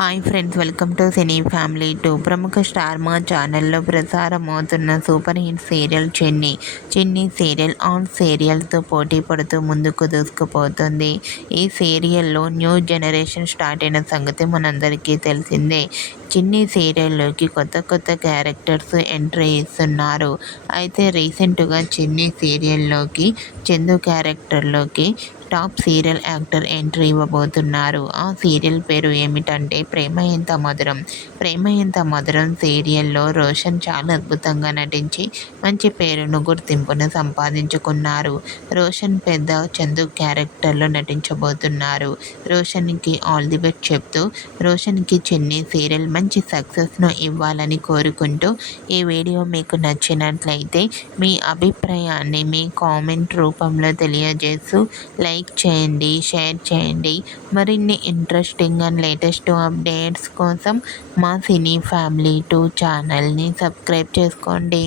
Hi friends, welcome to cine family 2. ప్రముఖ star మా ఛానల్లో ప్రసారమవుతున్న సూపర్ హిట్ సీరియల్ చిన్ని సీరియల్ ఆన్ సీరియల్తో పోటీ పడుతూ ముందుకు దూసుకుపోతుంది. ఈ సీరియల్లో న్యూ జనరేషన్ స్టార్ట్ అయిన సంగతి మనందరికీ తెలిసిందే. చిన్ని సీరియల్లోకి కొత్త క్యారెక్టర్స్ ఎంట్రీ ఇస్తున్నారు. అయితే రీసెంట్గా చిన్ని సీరియల్లోకి చందు క్యారెక్టర్లోకి టాప్ సీరియల్ యాక్టర్ ఎంట్రీ ఇవ్వబోతున్నారు. ఆ సీరియల్ పేరు ఏమిటంటే ప్రేమ ఎంత మధురం. ప్రేమ ఎంత మధురం సీరియల్లో రోషన్ చాలా అద్భుతంగా నటించి మంచి పేరును గుర్తింపును సంపాదించుకున్నారు. రోషన్ పెద్ద చందు క్యారెక్టర్లో నటించబోతున్నారు. రోషన్కి ఆల్ ది బెస్ట్ చెప్తూ రోషన్కి చిన్ని సీరియల్ మంచి సక్సెస్ను ఇవ్వాలని కోరుకుంటూ ఈ వీడియో మీకు నచ్చినట్లయితే మీ అభిప్రాయాన్ని మీ కామెంట్ రూపంలో తెలియజేస్తూ లైక్ చేయండి, షేర్ చేయండి. మరిన్ని ఇంట్రెస్టింగ్ అండ్ లేటెస్ట్ అప్డేట్స్ కోసం మా సినీ ఫ్యామిలీ 2 ఛానల్ని సబ్స్క్రైబ్ చేసుకోండి.